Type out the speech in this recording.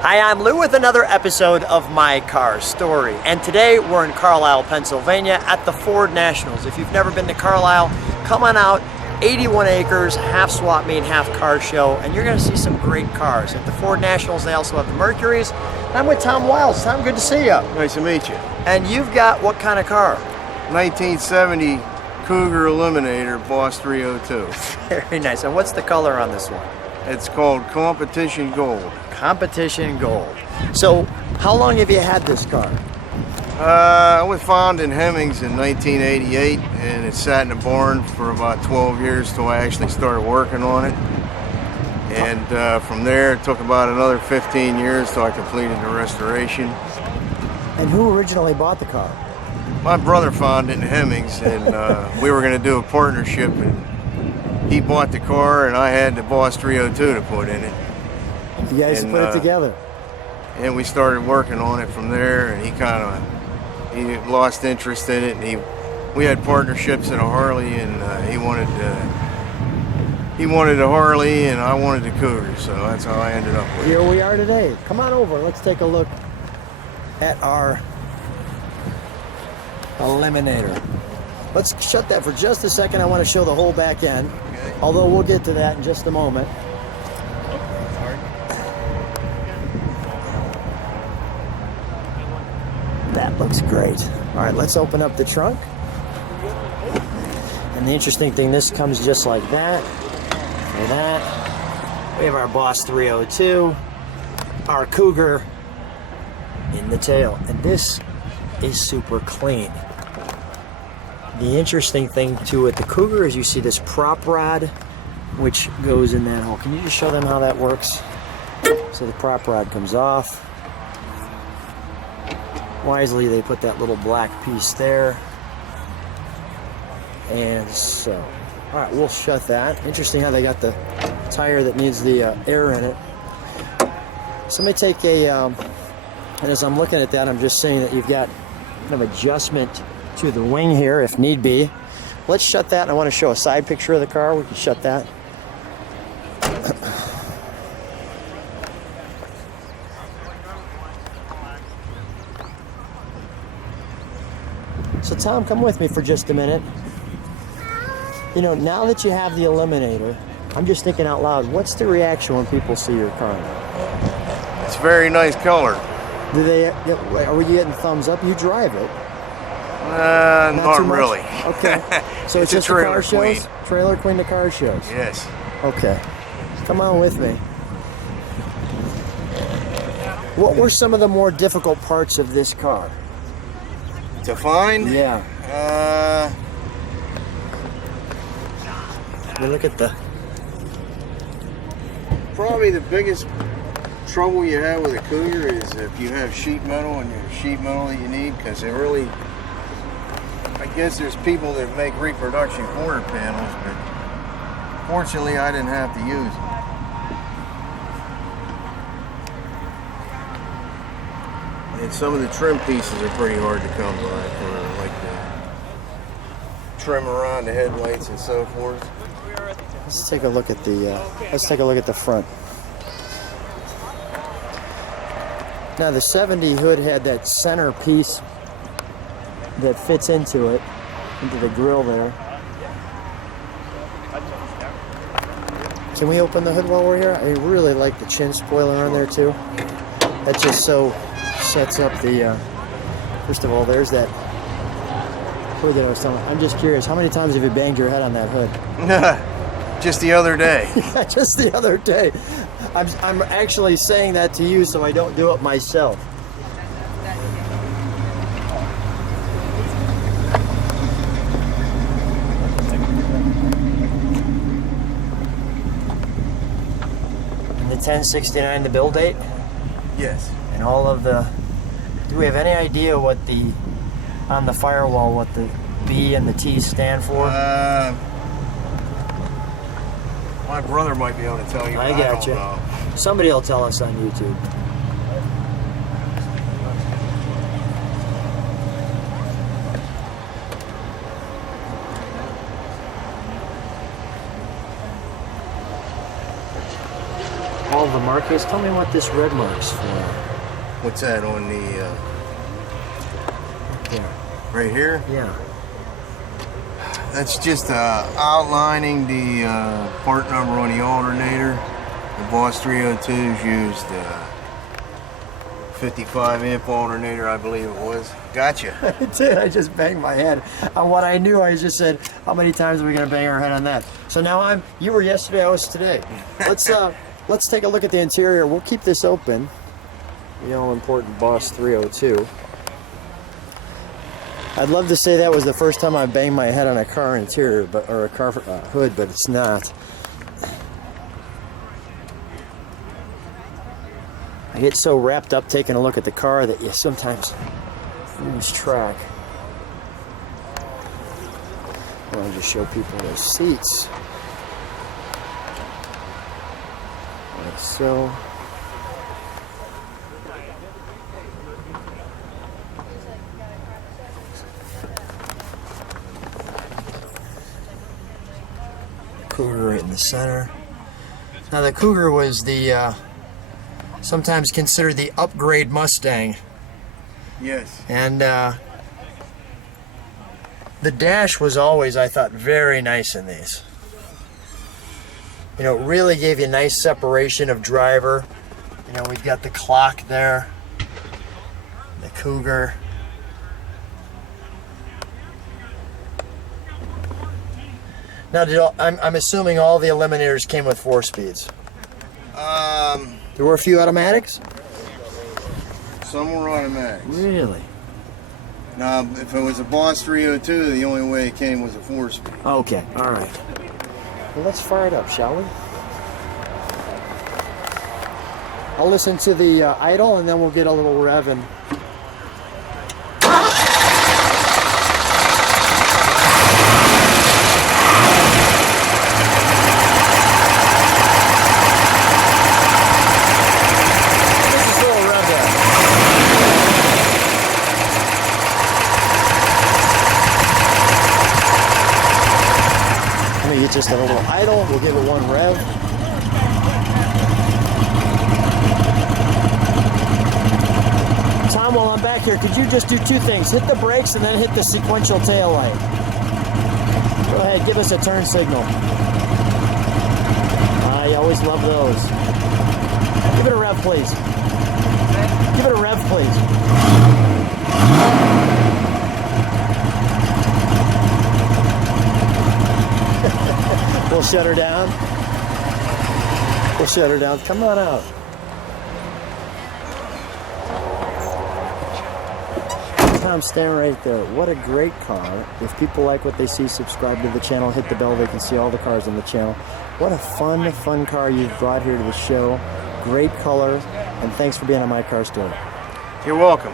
Hi, I'm Lou with another episode of My Car Story, and today we're in Carlisle, Pennsylvania at the Ford Nationals. If you've never been to Carlisle, come on out. 81 acres, half swap meet, half car show, and you're going to see some great cars. At the Ford Nationals, they also have the Mercurys. I'm with Tom Wiles. Tom, good to see you. Nice to meet you. And you've got what kind of car? 1970 Cougar Eliminator, Boss 302. Very nice. And what's the color on this one? It's called Competition Gold. Competition Gold. So, how long have you had this car? I was found in Hemmings in 1988, and it sat in the barn for about 12 years till I actually started working on it. And from there, it took about another 15 years till I completed the restoration. And who originally bought the car? My brother found it in Hemmings, and we were going to do a partnership, and he bought the car, and I had the Boss 302 to put in it. You guys put it together? And we started working on it from there, and he lost interest in it, and we had partnerships in a Harley, and he wanted a Harley, and I wanted the Cougar, so that's how I ended up with it. Here we are today. Come on over. Let's take a look at our Eliminator. Let's shut that for just a second. I want to show the whole back end, Okay. although we'll get to that in just a moment. That looks great. All right, let's open up the trunk. And the interesting thing, this comes just like that. Look at that. We have our Boss 302, our Cougar in the tail, and this is super clean. The interesting thing too with the Cougar is you see this prop rod which goes in that hole. Can you just show them how that works? So the prop rod comes off. Wisely, they put that little black piece there. And so, all right, we'll shut that. Interesting how they got the tire that needs the air in it. So let me take and as I'm looking at that, I'm just saying that you've got kind of adjustment to the wing here if need be. Let's shut that. I want to show a side picture of the car. We can shut that. So Tom, come with me for just a minute. You know, now that you have the Eliminator, I'm just thinking out loud, what's the reaction when people see your car? It's a very nice color. Do they, are we getting thumbs up? You drive it. Not really. Okay. So it's just a trailer car shows? queen. Trailer queen to car shows. Yes. Okay. Come on with me. What were some of the more difficult parts of this car? To find? Yeah. You look at the... Probably the biggest trouble you have with a Cougar is if you have sheet metal and your sheet metal that you need, because it really... I guess there's people that make reproduction quarter panels, but fortunately I didn't have to use them. And some of the trim pieces are pretty hard to come by, for like the trim around the headlights and so forth. Let's take a look at the front. Now the 70 hood had that center piece that fits into it, into the grill there. Can we open the hood while we're here? I really like the chin spoiler on there too. That just so sets up the, first of all, there's that hood that I was telling. I'm just curious, how many times have you banged your head on that hood? Just the other day. Just the other day. I'm actually saying that to you so I don't do it myself. And the 1069, the build date? Yes. And all of the... Do we have any idea what on the firewall, what the B and the T stand for? My brother might be able to tell you. I got you. Somebody will tell us on YouTube. the mark is. Tell me what this red mark's for. What's that on the, There. right here? Yeah. That's just outlining the part number on the alternator. The Boss 302s used 55 amp alternator, I believe it was. Gotcha. I did. I just banged my head on what I knew. I just said, how many times are we going to bang our head on that? So now you were yesterday, I was today. Let's take a look at the interior. We'll keep this open. The all-important Boss 302. I'd love to say that was the first time I banged my head on a car interior, or a car hood, but it's not. I get so wrapped up taking a look at the car that you sometimes lose track. I want to just show people those seats. Like so. Cougar right in the center. Now the Cougar was the sometimes considered the upgrade Mustang. Yes. And the dash was always, I thought, very nice in these. You know, it really gave you nice separation of driver. You know, we've got the clock there, the Cougar. Now, I'm assuming all the Eliminators came with 4 speeds. There were a few automatics? Some were automatics. Really? Now, if it was a Boss 302, the only way it came was a 4-speed. Okay, all right. Well, let's fire it up, shall we? I'll listen to the idle, and then we'll get a little revving. Just a little idle, we'll give it 1 rev. Tom, while I'm back here, could you just do 2 things? Hit the brakes and then hit the sequential tail light. Go ahead, give us a turn signal. I always love those. Give it a rev, please. Give it a rev, please. We'll shut her down. We'll shut her down. Come on out. Tom, stand right there. What a great car. If people like what they see, subscribe to the channel, hit the bell. They can see all the cars on the channel. What a fun car you've brought here to the show. Great color. And thanks for being on My Car Story. You're welcome.